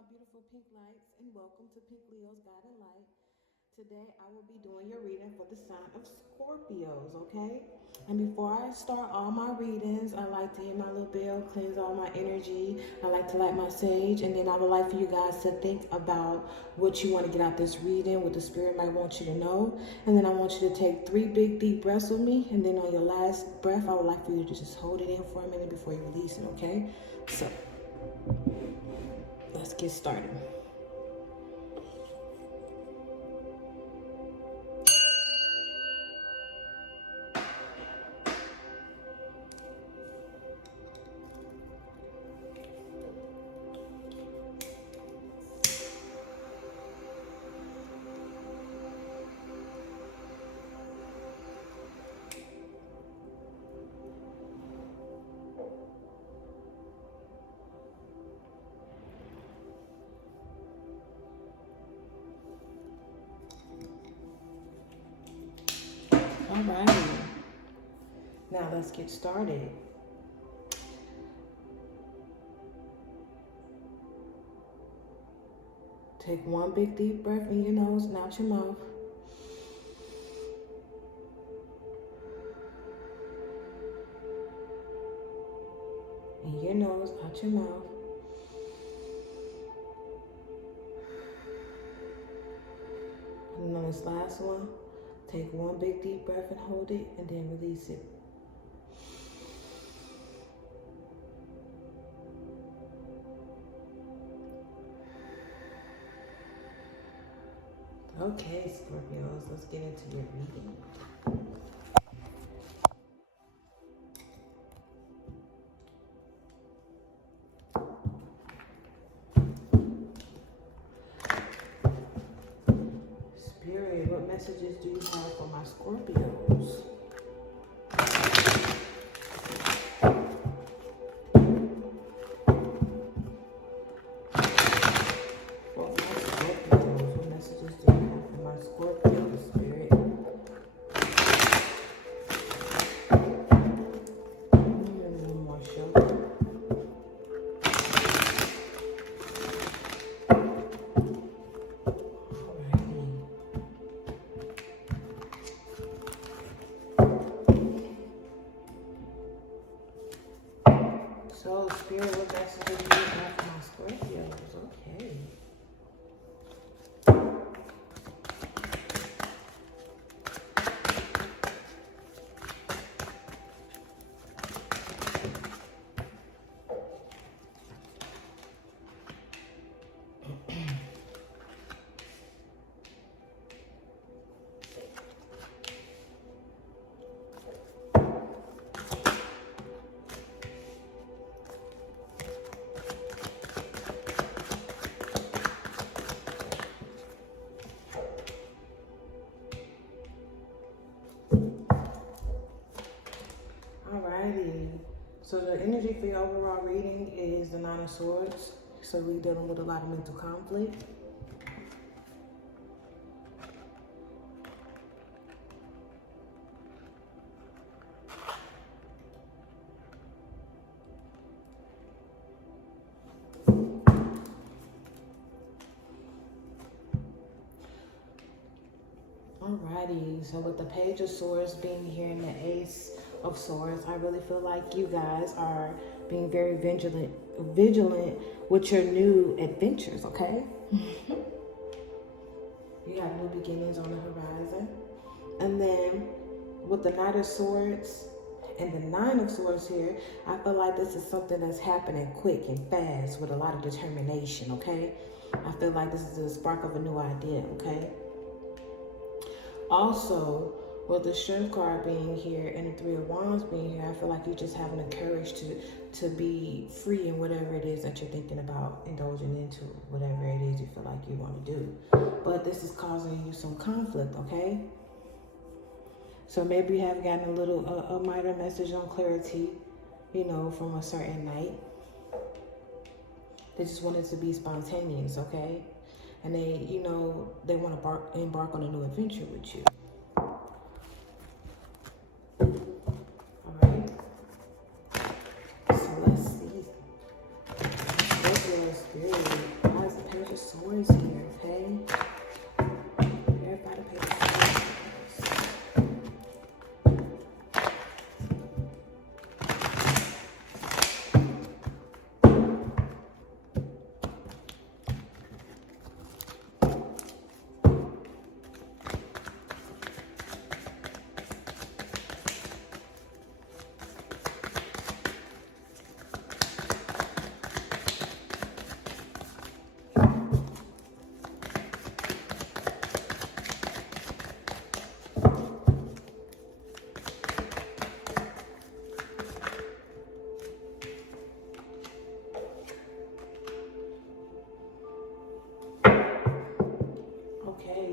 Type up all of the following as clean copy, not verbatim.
my beautiful pink lights, and welcome to Pink Leo's Guided Light. Today I will be doing your reading for the sign of Scorpios, okay? And before I start all my readings, I like to hit my little bell, cleanse all my energy. I like to light my sage, and then I would like for you guys to think about what you want to get out this reading, what the spirit might want you to know. And then I want you to take 3 big deep breaths with me, and then on your last breath, I would like for you to just hold it in for a minute before you release it, okay? So let's get started. All right. Now let's get started. Take 1 big deep breath in your nose and out your mouth. In your nose, out your mouth. And on this last one, take 1 big deep breath and hold it, and then release it. Okay, Scorpios, let's get into your reading. Spirit, what messages do you have for my Scorpios? So, Spirit, what messages do you have for my Scorpios? Okay. Alrighty. So the energy for your overall reading is the 9 of Swords. So we're dealing with a lot of mental conflict. Alrighty, so with the Page of Swords being here and the Ace of Swords, I really feel like you guys are being very vigilant with your new adventures, okay? You have new beginnings on the horizon. And then with the Knight of Swords and the 9 of Swords here, I feel like this is something that's happening quick and fast with a lot of determination, okay? I feel like this is the spark of a new idea, okay? Also, with the Strength card being here and the 3 of Wands being here, I feel like you're just having the courage to be free in whatever it is that you're thinking about indulging into, whatever it is you feel like you want to do. But this is causing you some conflict, okay? So maybe you have gotten a minor message on clarity, you know, from a certain night. They just wanted to be spontaneous, okay? And they, you know, they want to embark on a new adventure with you. All right. So let's see. What's your spirit? How's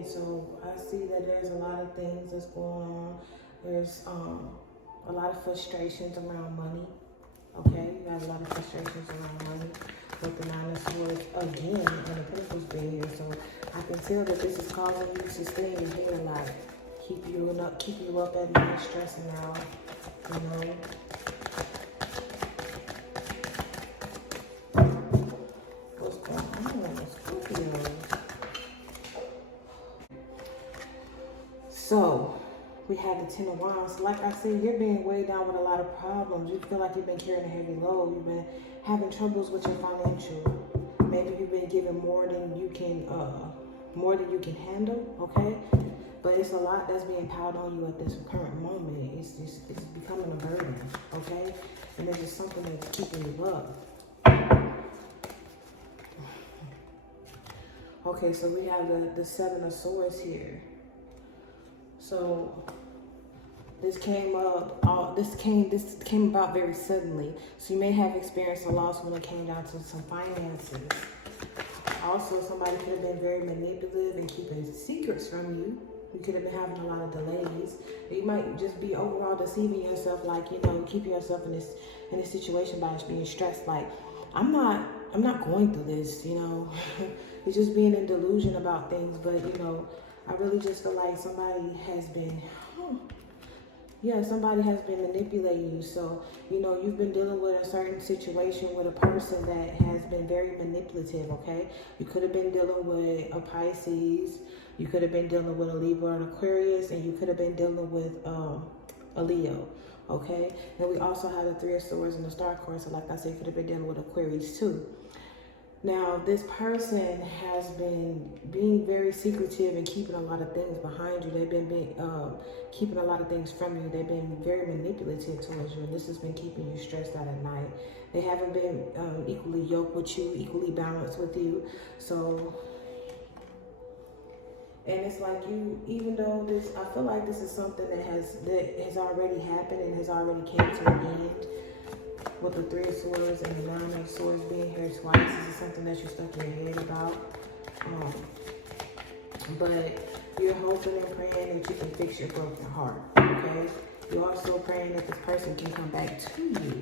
So I see that there's a lot of things that's going on. There's a lot of frustrations around money. Okay, you have a lot of frustrations around money. With the Nine of Swords again and the Pentacles being here. So I can tell that this is causing you to stay in your head a lot. Keep you up at night, stressing out, you know. What's going on with Scorpio? So we have the Ten of Wands. Like I said, you're being weighed down with a lot of problems. You feel like you've been carrying a heavy load. You've been having troubles with your financial. Maybe you've been given more than you can handle. Okay, but it's a lot that's being piled on you at this current moment. It's becoming a burden. Okay, and there's just something that's keeping you up. Okay, so we have the Seven of Swords here. So this came about very suddenly. So you may have experienced a loss when it came down to some finances. Also, somebody could have been very manipulative and keeping secrets from you. You could have been having a lot of delays. You might just be overall deceiving yourself, like, you know, keeping yourself in this situation by being stressed. Like, I'm not going through this, you know. You're just being in delusion about things, but you know, I really just feel like somebody has been manipulating you. So, you know, you've been dealing with a certain situation with a person that has been very manipulative, okay? You could have been dealing with a Pisces. You could have been dealing with a Libra and Aquarius. And you could have been dealing with a Leo, okay? And we also have the Three of Swords and the Star card. So like I said, you could have been dealing with Aquarius too. Now, this person has been being very secretive and keeping a lot of things behind you. They've been keeping a lot of things from you. They've been very manipulative towards you, and this has been keeping you stressed out at night. They haven't been equally yoked with you, equally balanced with you. So, and it's like you, even though this, I feel like this is something that has already happened and has already came to an end. With the Three of Swords and the Nine of Swords being here twice, this is something that you're stuck in your head about. But you're hoping and praying that you can fix your broken heart, okay? You're also praying that this person can come back to you.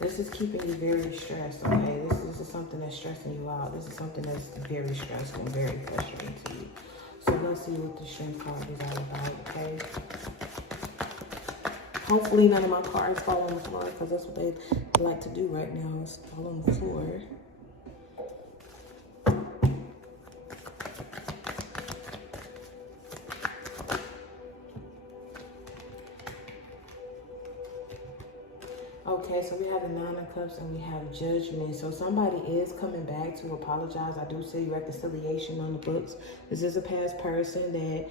This is keeping you very stressed, okay? This is something that's stressing you out. This is something that's very stressful and very frustrating to you. So let's see what the Strength card is all about, okay? Hopefully none of my cards fall on the floor, because that's what they like to do right now, is fall on the floor. Okay, so we have the Nine of Cups and we have Judgment. So somebody is coming back to apologize. I do see reconciliation on the books. This is a past person that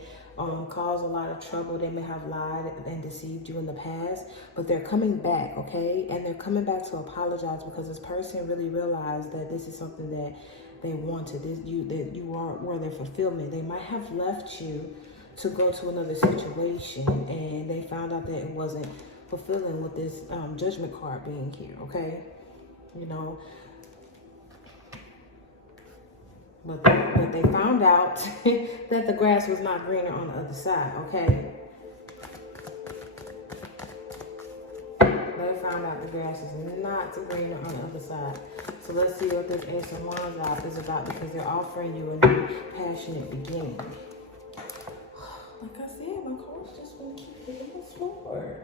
caused a lot of trouble. They may have lied and deceived you in the past, but they're coming back, okay? And they're coming back to apologize because this person really realized that this is something that they wanted. That you were their fulfillment. They might have left you to go to another situation, and they found out that it wasn't fulfilling with this Judgment card being here, okay? You know, but they found out that the grass was not greener on the other side, okay? They found out the grass is not greener on the other side. So let's see what this Ace of Wands is about, because they're offering you a new passionate beginning. Like I said, my cards just want to keep hitting the floor.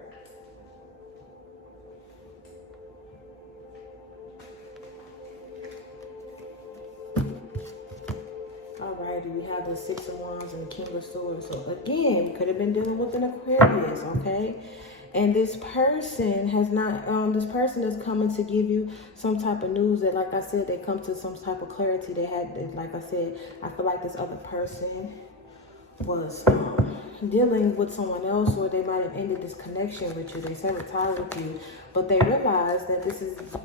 Alrighty, we have the Six of Wands and the King of Swords. So again, you could have been dealing with an Aquarius, okay? And this person has not, this person is coming to give you some type of news that, like I said, they come to some type of clarity. They had, like I said, I feel like this other person was dealing with someone else, or they might have ended this connection with you. They severed tie with you, but they realized that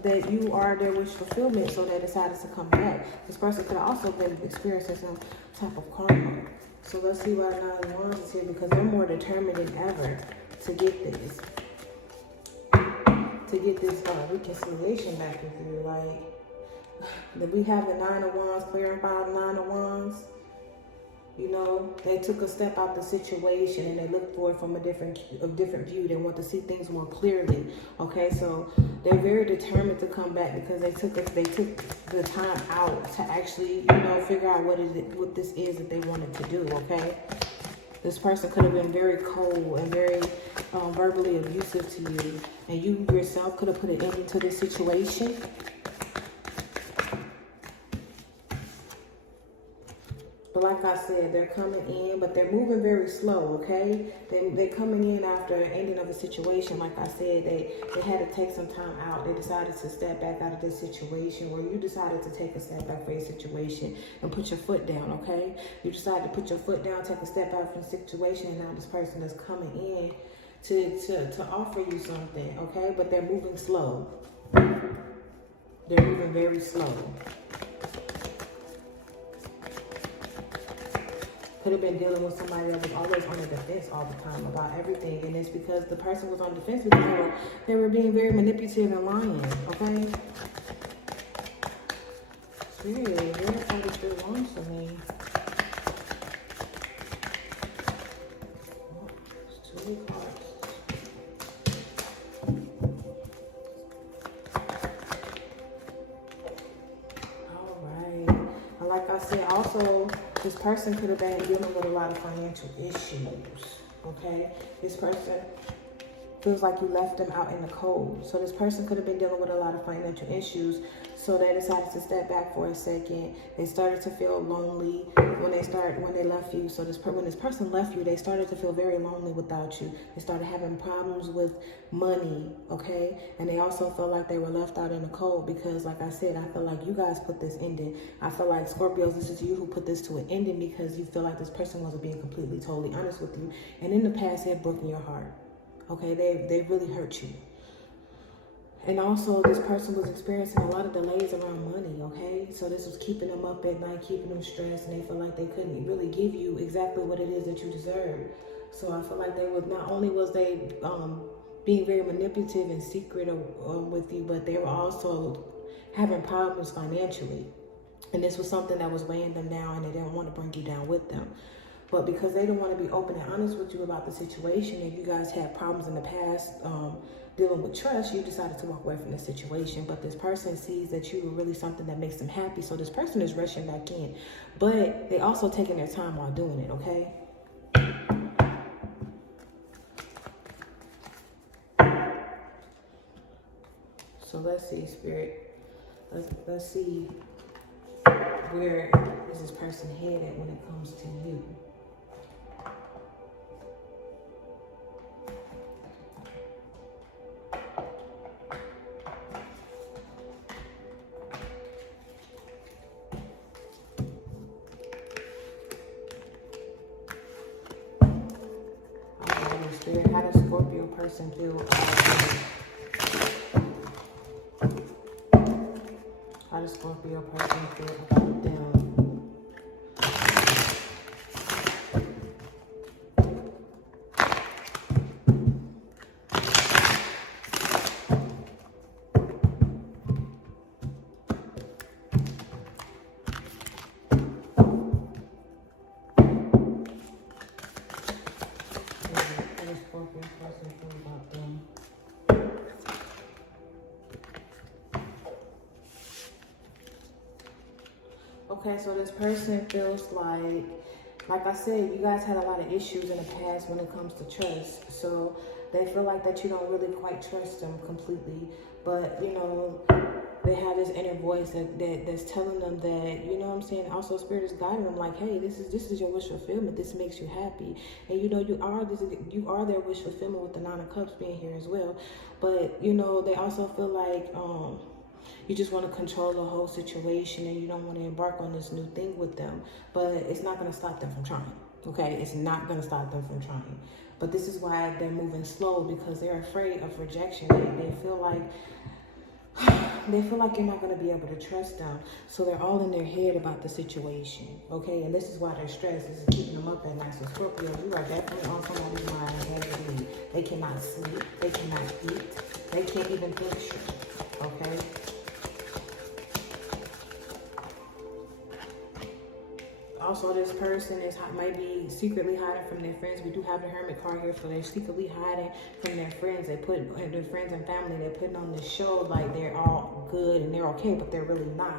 that you are their wish fulfillment, so they decided to come back. This person could have also been experiencing some type of karma. So let's see why Nine of Wands is here, because they're more determined than ever to get this reconciliation back with you. Like, Then we have the Nine of Wands, clearing file, Nine of Wands. You know, they took a step out the situation and they looked for it from a different view. They want to see things more clearly. Okay, so they're very determined to come back because they took the time out to actually, you know, figure out what this is that they wanted to do. Okay, this person could have been very cold and very verbally abusive to you, and you yourself could have put an end to this situation. But like I said, they're coming in, but they're moving very slow, okay? They're coming in after an ending of a situation. Like I said, they had to take some time out. They decided to step back out of this situation, or you decided to take a step back for your situation and put your foot down, okay? You decided to put your foot down, take a step out from the situation, and now this person is coming in to offer you something, okay? But they're moving slow. They're moving very slow. Could have been dealing with somebody that was always on the defense all the time about everything. And it's because the person was on the defense because they were being very manipulative and lying, okay? Spirit, verify this belongs to me. It's too many cards. All right. And like I said, also, this person could have been dealing with a lot of financial issues, okay? This person feels like you left them out in the cold. So this person could have been dealing with a lot of financial issues. So they decided to step back for a second. They started to feel lonely when they left you. So when this person left you, they started to feel very lonely without you. They started having problems with money, okay? And they also felt like they were left out in the cold because, like I said, I feel like you guys put this ending. I feel like, Scorpios, this is you who put this to an ending because you feel like this person wasn't being completely, totally honest with you. And in the past, they had broken your heart, okay? They really hurt you. And also, this person was experiencing a lot of delays around money, okay? So this was keeping them up at night, keeping them stressed, and they feel like they couldn't really give you exactly what it is that you deserve. So I feel like not only was they being very manipulative and secret with you, but they were also having problems financially. And this was something that was weighing them down, and they didn't want to bring you down with them. But because they didn't want to be open and honest with you about the situation, and you guys had problems in the past dealing with trust, you decided to walk away from the situation. But this person sees that you were really something that makes them happy, so this person is rushing back in. But they also taking their time while doing it, okay? So let's see, Spirit. Let's see where is this person headed when it comes to you. Spirit, how does Scorpio person feel about them? How does Scorpio person feel about them? Okay, so this person feels like I said, you guys had a lot of issues in the past when it comes to trust. So they feel like that you don't really quite trust them completely. But, you know, they have this inner voice that's telling them that, you know what I'm saying? Also, Spirit is guiding them like, hey, this is your wish fulfillment. This makes you happy. And, you know, you are their wish fulfillment with the Nine of Cups being here as well. But, you know, they also feel like you just want to control the whole situation and you don't want to embark on this new thing with them. But it's not going to stop them from trying, okay? It's not going to stop them from trying. But this is why they're moving slow, because they're afraid of rejection. They feel like you're not going to be able to trust them. So they're all in their head about the situation, okay? And this is why they're stressed. This is keeping them up at night. So Scorpio, you are definitely on somebody's mind heavily. They cannot sleep. They cannot eat. They can't even think straight, okay? Also, this person might be secretly hiding from their friends. We do have the Hermit card here, so they're secretly hiding from their friends. They put their friends and family. They're putting on this show like they're all good and they're okay, but they're really not.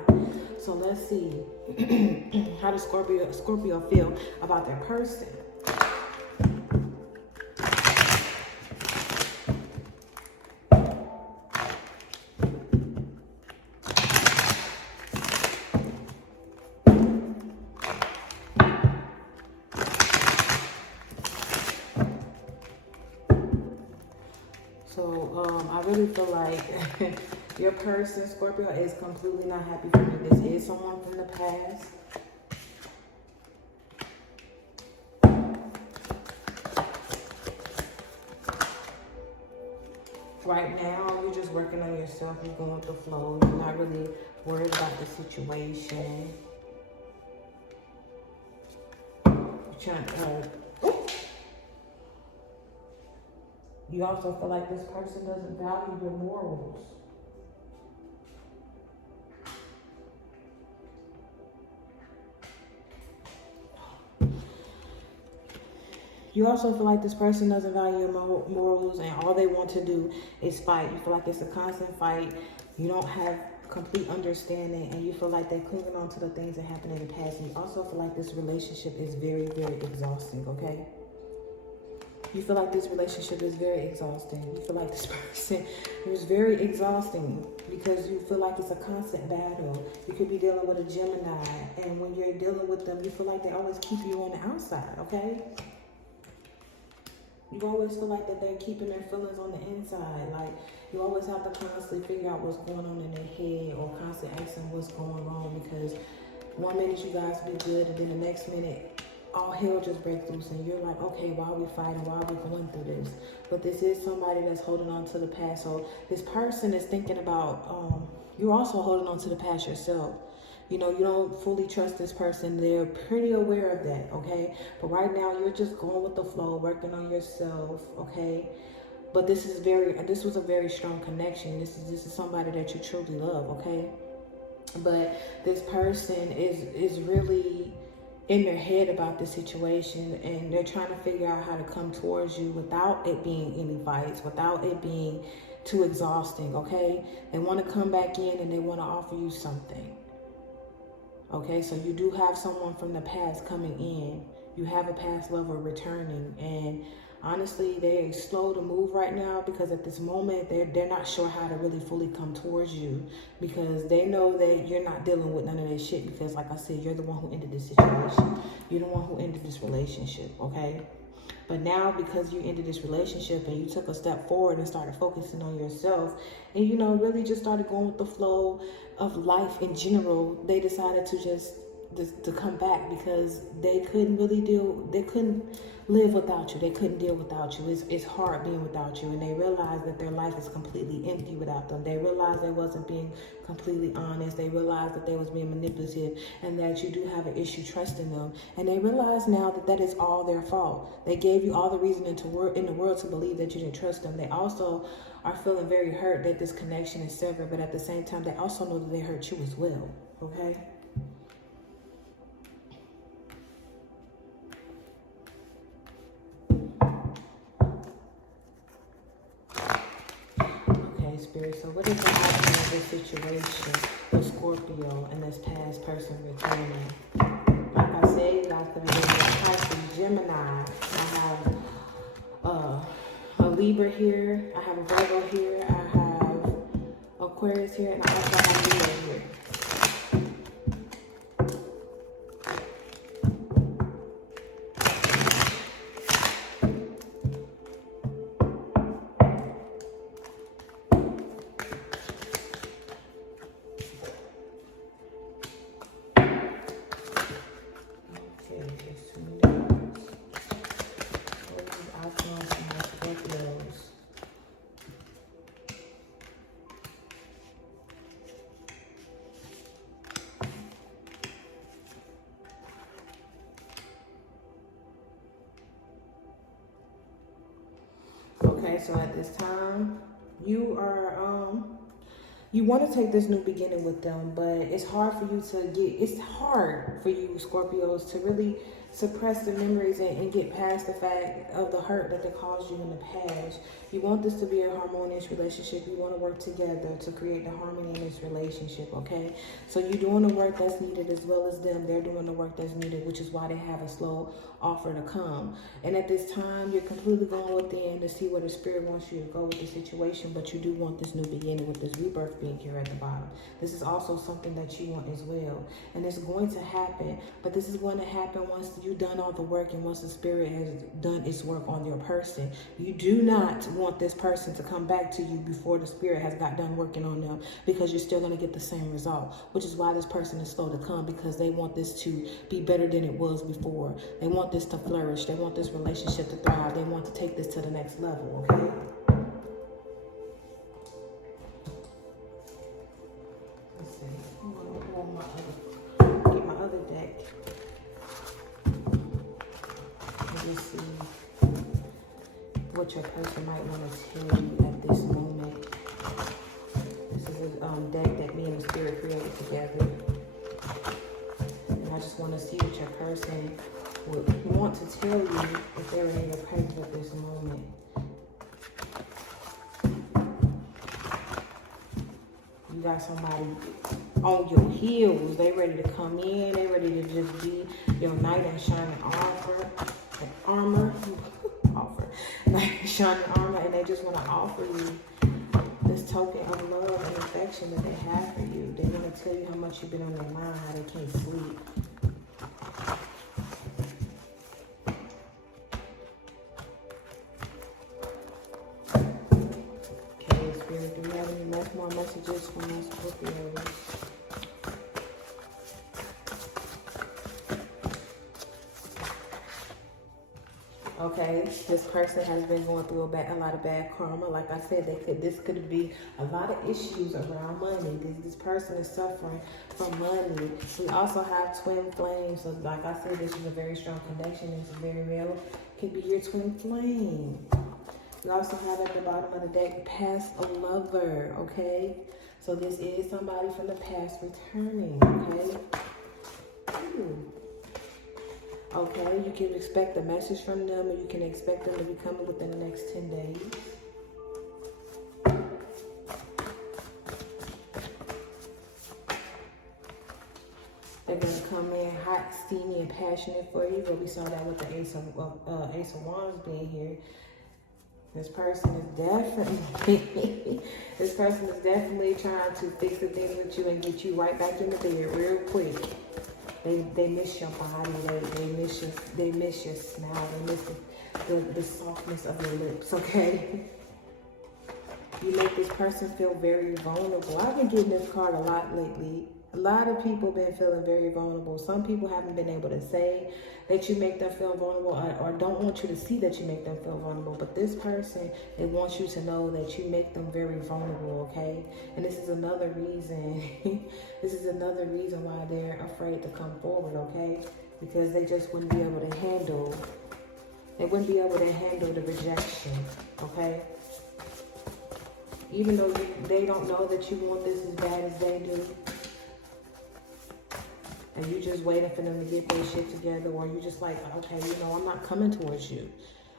So let's see how does Scorpio feel about their person. So I really feel like your person, Scorpio, is completely not happy for you. This is someone from the past. Right now, you're just working on yourself. You're going with the flow. You're not really worried about the situation. You're trying to... You also feel like this person doesn't value your morals. You also feel like this person doesn't value your morals and all they want to do is fight. You feel like it's a constant fight. You don't have complete understanding and you feel like they're clinging on to the things that happened in the past. And you also feel like this relationship is very, very exhausting, okay? You feel like this relationship is very exhausting. You feel like this person is very exhausting because you feel like it's a constant battle. You could be dealing with a Gemini, and when you're dealing with them, you feel like they always keep you on the outside, okay? You always feel like that they're keeping their feelings on the inside. Like, you always have to constantly figure out what's going on in their head or constantly asking what's going on, because one minute you guys be good and then the next minute all hell just breaks loose and you're like, okay, why are we fighting? Why are we going through this? But this is somebody that's holding on to the past. So this person is thinking about, you're also holding on to the past yourself. You know, you don't fully trust this person. They're pretty aware of that, okay? But right now, you're just going with the flow, working on yourself, okay? But this was a very strong connection. This is somebody that you truly love, okay? But this person is really in their head about the situation, and they're trying to figure out how to come towards you without it being any fights, without it being too exhausting, okay? They want to come back in and they want to offer you something. Okay, so you do have someone from the past coming in. You have a past lover returning, and honestly, they're slow to move right now because at this moment, they're not sure how to really fully come towards you because they know that you're not dealing with none of that shit because, like I said, you're the one who ended this situation. You're the one who ended this relationship, okay? But now, because you ended this relationship and you took a step forward and started focusing on yourself and, you know, really just started going with the flow of life in general, they decided to just to come back because they couldn't live without you. They couldn't deal without you. It's hard being without you. And they realized that their life is completely empty without them. They realized they wasn't being completely honest. They realized that they was being manipulative and that you do have an issue trusting them. And they realize now that that is all their fault. They gave you all the reason in the world to believe that you didn't trust them. They also are feeling very hurt that this connection is severed, but at the same time, they also know that they hurt you as well, okay? Spirit. So what is the outcome of this situation with Scorpio and this past person returning? Like I said, you guys could have been a Pisces, Gemini. I have a Libra here. I have a Virgo here. I have Aquarius here. And I also have Leo here. Okay, so at this time, you are you want to take this new beginning with them, but it's hard for you to it's hard for you, Scorpios, to really suppress the memories and get past the fact of the hurt that they caused you in the past. You want this to be a harmonious relationship. You want to work together to create the harmony in this relationship, okay? So you're doing the work that's needed as well as them. They're doing the work that's needed, which is why they have a slow offer to come. And at this time, you're completely going within to see where the spirit wants you to go with the situation, but you do want this new beginning with this rebirth being here at the bottom. This is also something that you want as well. And it's going to happen, but this is going to happen once you've done all the work and once the spirit has done its work on your person. You do not want this person to come back to you before the spirit has got done working on them, because you're still going to get the same result, which is why this person is slow to come, because they want this to be better than it was before. They want this to flourish. They want this relationship to thrive. They want to take this to the next level, okay? Let's see. I'm going to pull get my other deck. Let's see what your person might want to tell you at this moment. This is a deck that me and the spirit created together. And I just want to see what your person would want to tell you if they're in your presence at this moment. You got somebody on your heels. They ready to come in. They ready to just be your knight in shining armor. Knight in shining armor, and they just want to offer you this token of love and affection that they have for you. They want to tell you how much you've been on their mind, how they can't sleep. Okay, Spirit, do you have any more messages from us Scorpios? Okay, this person has been going through a lot of bad karma. Like I said, this could be a lot of issues around money. This person is suffering from money. We also have twin flames. So like I said, this is a very strong connection. It's very real. Could be your twin flame. We also have at the bottom of the deck, past a lover. Okay, so this is somebody from the past returning. Okay. Ooh. Okay, you can expect a message from them, or you can expect them to be coming within the next 10 days. They're going to come in hot, steamy, and passionate for you, but we saw that with the Ace of Wands being here. This person is definitely trying to fix the things with you and get you right back in the bed real quick. They miss your body. They miss your smile. They miss the softness of your lips. Okay. You make this person feel very vulnerable. I've been getting this card a lot lately. A lot of people been feeling very vulnerable. Some people haven't been able to say that you make them feel vulnerable, or don't want you to see that you make them feel vulnerable. But this person, they want you to know that you make them very vulnerable, okay? And this is another reason, why they're afraid to come forward, okay? Because they just wouldn't be able to handle, the rejection, okay? Even though they don't know that you want this as bad as they do. And you just waiting for them to get their shit together, or you just like, okay, I'm not coming towards you.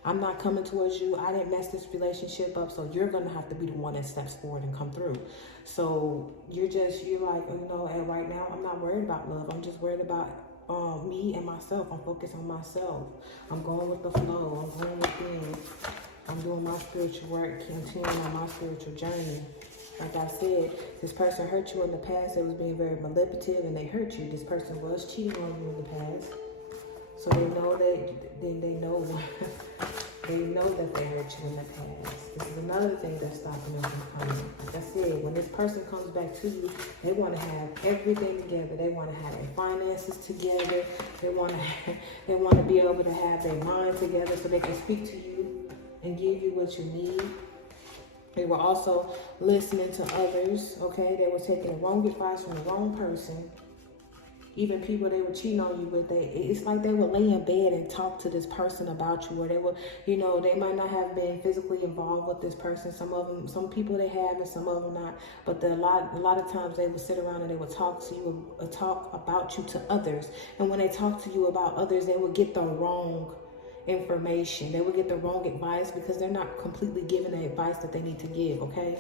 I'm not coming towards you. I didn't mess this relationship up, so you're gonna have to be the one that steps forward and come through. So you're like, and right now I'm not worried about love. I'm just worried about me and myself. I'm focused on myself. I'm going with the flow. I'm going within. I'm doing my spiritual work, continuing on my spiritual journey. Like I said, this person hurt you in the past. They was being very manipulative, and they hurt you. This person was cheating on you in the past. So they know that they know that they hurt you in the past. This is another thing that's stopping them from coming. Like I said, when this person comes back to you, they want to have everything together. They want to have their finances together. They want to be able to have their mind together so they can speak to you and give you what you need. They were also listening to others, okay? They were taking the wrong advice from the wrong person. even people they would cheat on you with, it's like they would lay in bed and talk to this person about you, or they would, you know, they might not have been physically involved with this person. Some of them, some people they have, and some of them not. But a lot of times they would sit around and they would talk to you, talk about you to others. And when they talk to you about others, they would get the wrong information. They would get the wrong advice because they're not completely giving the advice that they need to give. Okay.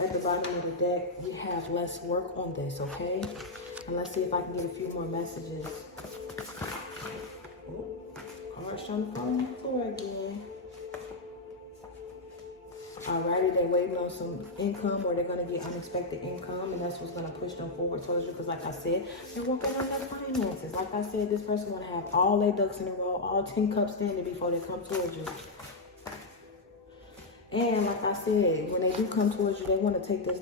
At the bottom of the deck, we have let's work on this, okay? And let's see if I can get a few more messages. Oh, cards trying to fall on the floor again. Alrighty, they're waiting on some income, or they're going to get unexpected income, and that's what's going to push them forward towards you. Because like I said, they're working on their finances. Like I said, this person want to have all their ducks in a row, all 10 cups standing before they come towards you. And like I said, when they do come towards you, they want to take this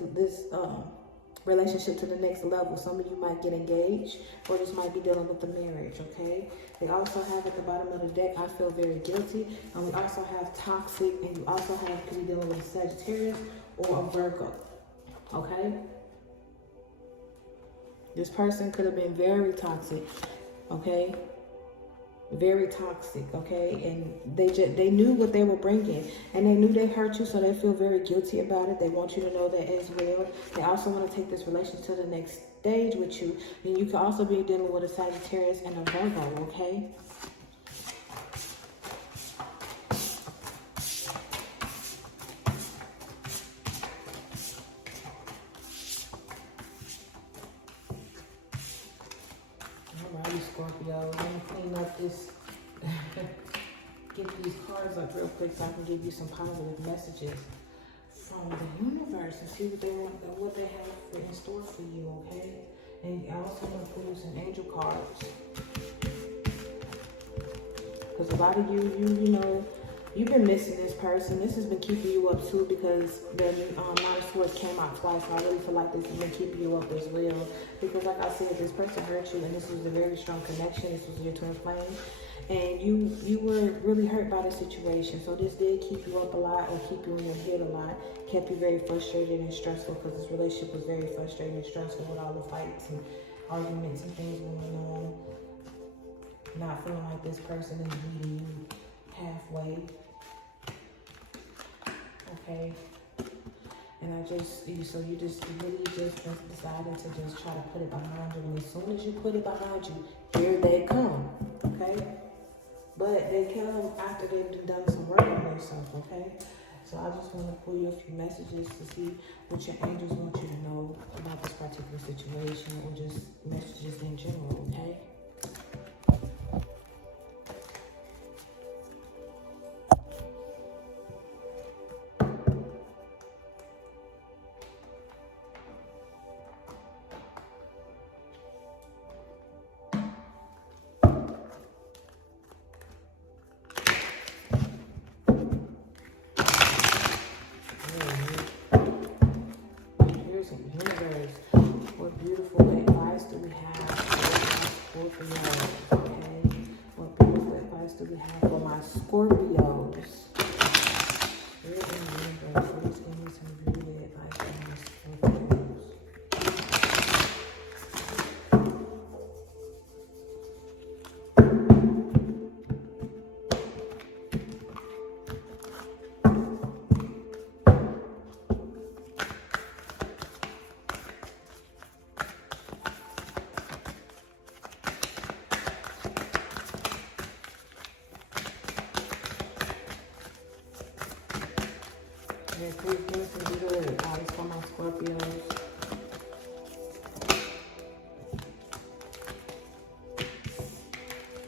relationship to the next level. Some of you might get engaged, or this might be dealing with the marriage, okay? They also have at the bottom of the deck, I feel very guilty. And we also have toxic, and you also have, could be dealing with a Sagittarius or a Virgo, okay? This person could have been very toxic, okay? Very toxic, okay? And they knew what they were bringing, and they knew they hurt you, so they feel very guilty about it. They want you to know that as well. They also want to take this relationship to the next stage with you. And you could also be dealing with a Sagittarius and a Virgo, okay? Alrighty, Scorpio. Let me clean up this. Get these cards up real quick so I can give you some positive messages from the universe and see what they want, what they have in store for you, okay? And I also want to pull you some angel cards, because a lot of you know, you've been missing this person. This has been keeping you up too, because the Nine of Swords came out twice. So I really feel like this has been keeping you up as well. Because like I said, this person hurt you, and this was a very strong connection. This was your twin flame. And you were really hurt by the situation. So this did keep you up a lot, or keep you in your head a lot. Kept you very frustrated and stressful, because this relationship was very frustrating and stressful with all the fights and arguments and things going on. Not feeling like this person is meeting you halfway. Okay. And so you just really just decided to just try to put it behind you. And as soon as you put it behind you, here they come. Okay. But they come after they've done some work on themselves, okay? So I just want to pull you a few messages to see what your angels want you to know about this particular situation, or just messages in general, okay? Universe, what beautiful advice do we have for Scorpios, okay? What beautiful advice do we have for my Scorpios? Where in the universe, please give me some beautiful advice for my Scorpios. Yeah, please give me some beautiful advice for my Scorpios.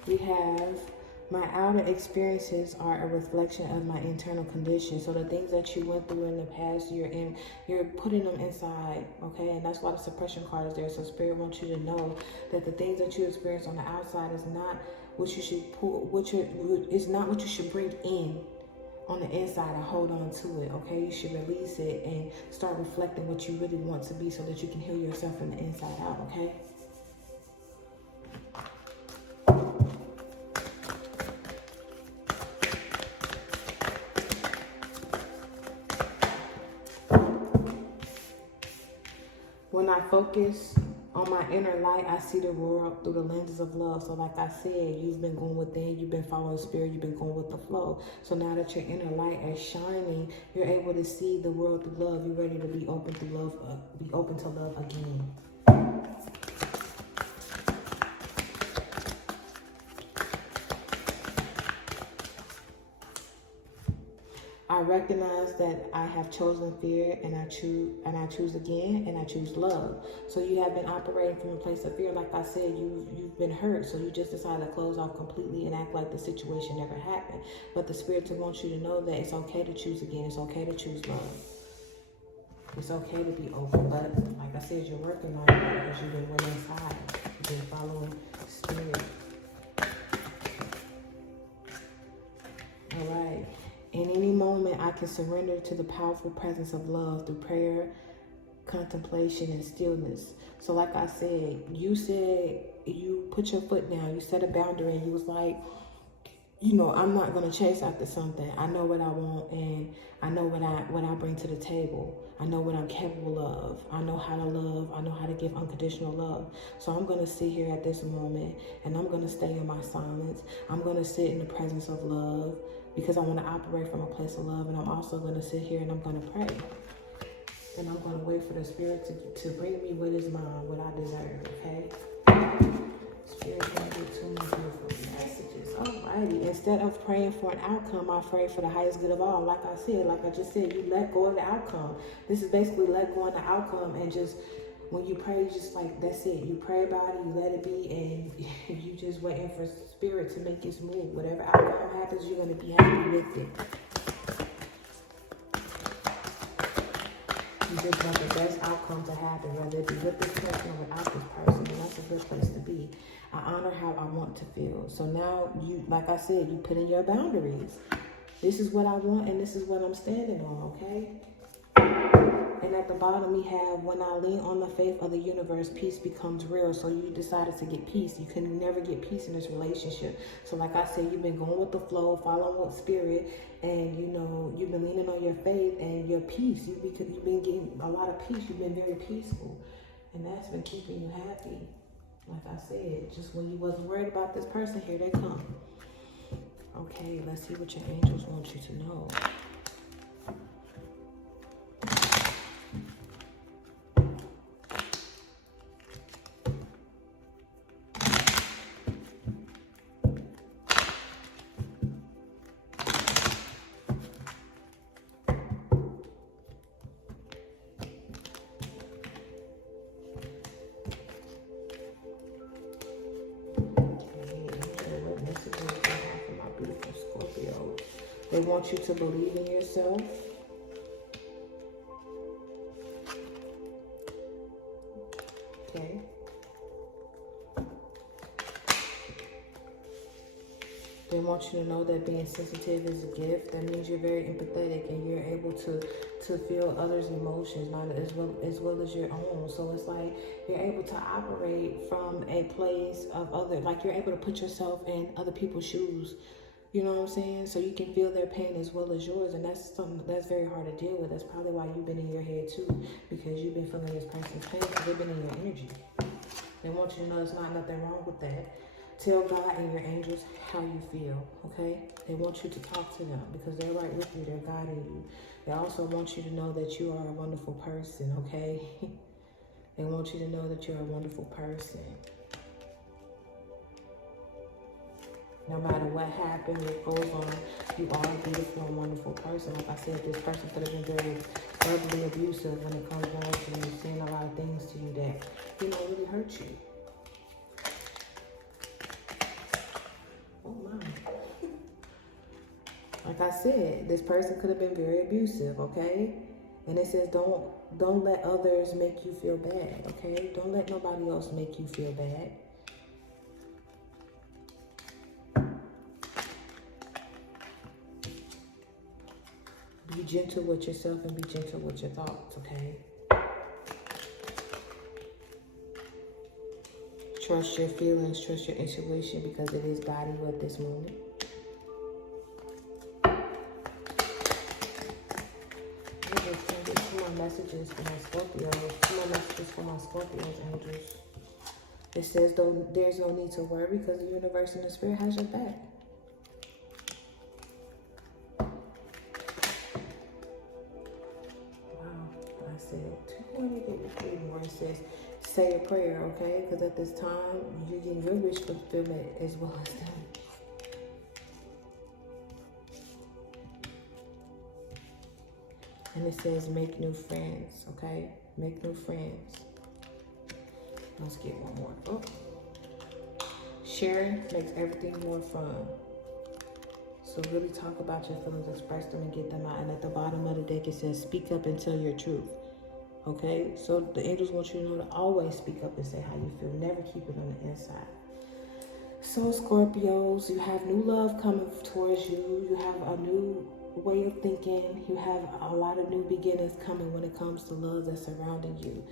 We have, my outer experiences are a reflection of my internal condition. So the things that you went through in the past, you're putting them inside, okay? And that's why the suppression card is there. So Spirit wants you to know that the things that you experience on the outside is not what you should pull, it's not what you should bring in on the inside and hold on to it, okay? You should release it and start reflecting what you really want to be, so that you can heal yourself from the inside out, okay? When I focus On my inner light, I see the world through the lenses of love. So like I said, you've been going within, you've been following spirit, you've been going with the flow. So now that your inner light is shining, you're able to see the world through love. You're ready to be open to love, be open to love again. I recognize that I have chosen fear, and I choose again, and I choose love. So you have been operating from a place of fear. Like I said, you've been hurt, so you just decided to close off completely and act like the situation never happened. But the spirits want you to know that it's okay to choose again. It's okay to choose love. It's okay to be open. But like I said, you're working on it because you've been winning inside. You've been following spirit. All right. In any moment, I can surrender to the powerful presence of love through prayer, contemplation, and stillness. So like I said, you put your foot down, you set a boundary, and you was like, I'm not going to chase after something. I know what I want, and I know what I bring to the table. I know what I'm capable of. I know how to love. I know how to give unconditional love. So I'm going to sit here at this moment, and I'm going to stay in my silence. I'm going to sit in the presence of love because I want to operate from a place of love. And I'm also going to sit here and I'm going to pray. And I'm going to wait for the spirit to bring me what is mine, what I deserve, okay? Spirit going to give too many beautiful messages. Alrighty. Instead of praying for an outcome, I pray for the highest good of all. Like I just said, you let go of the outcome. This is basically let go of the outcome, and just when you pray, just like that's it. You pray about it, you let it be, and you just waiting for spirit to make its move. Whatever outcome happens, you're going to be happy with it. You just want the best outcome to happen, whether it be with this person or without this person, and that's a good place to be. I honor how I want to feel. So now you, like I said, you put in your boundaries. This is what I want, and this is what I'm standing on, okay? And at the bottom we have, when I lean on the faith of the universe, peace becomes real. So you decided to get peace. You can never get peace in this relationship. So like I said, you've been going with the flow, following with spirit, and you've been leaning on your faith and your peace. You've been getting a lot of peace. You've been very peaceful, and that's been keeping you happy. Like I said, just when you wasn't worried about this person, here they come. Okay, let's see what your angels want you to know. Scorpio. They want you to believe in yourself. Okay. They want you to know that being sensitive is a gift. That means you're very empathetic and you're able to feel others' emotions, not as well as your own. So it's like you're able to operate from a place of like you're able to put yourself in other people's shoes. You know what I'm saying? So you can feel their pain as well as yours. And that's something that's very hard to deal with. That's probably why you've been in your head too, because you've been feeling this person's pain, because they've been in your energy. They want you to know there's not nothing wrong with that. Tell God and your angels how you feel, okay? They want you to talk to them because they're right with you. They're guiding you. They also want you to know that you are a wonderful person, okay? They want you to know that you're a wonderful person. No matter what happens, what goes on, you are a beautiful and wonderful person. Like I said, this person could have been very verbally abusive when it comes down to you, saying a lot of things to you that, really hurt you. Oh my. Like I said, this person could have been very abusive, okay? And it says don't let others make you feel bad, okay? Don't let nobody else make you feel bad. Be gentle with yourself and be gentle with your thoughts, okay? Trust your feelings, trust your intuition, because it is guiding you at this moment. Some more messages for my Scorpios. Some more messages for my Scorpios, angels. It says, though there's no need to worry because the universe and the spirit has your back. Wow, I said 2 more, get you 3 more. It says, say a prayer, okay? Because at this time, you're getting your wish fulfillment as well as them. And it says, make new friends, okay? Make new friends. Let's get one more. Oh. Sharing makes everything more fun. So really talk about your feelings, express them, and get them out. And at the bottom of the deck, it says, speak up and tell your truth. Okay? So the angels want you to know to always speak up and say how you feel. Never keep it on the inside. So Scorpios, you have new love coming towards you. You have a new way of thinking. You have a lot of new beginnings coming when it comes to love that's surrounding you.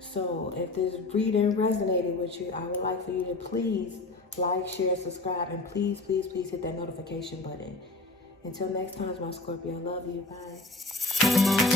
So if this reading resonated with you, I would like for you to please like, share, subscribe, and please, please, please hit that notification button. Until next time, my Scorpio, love you. Bye.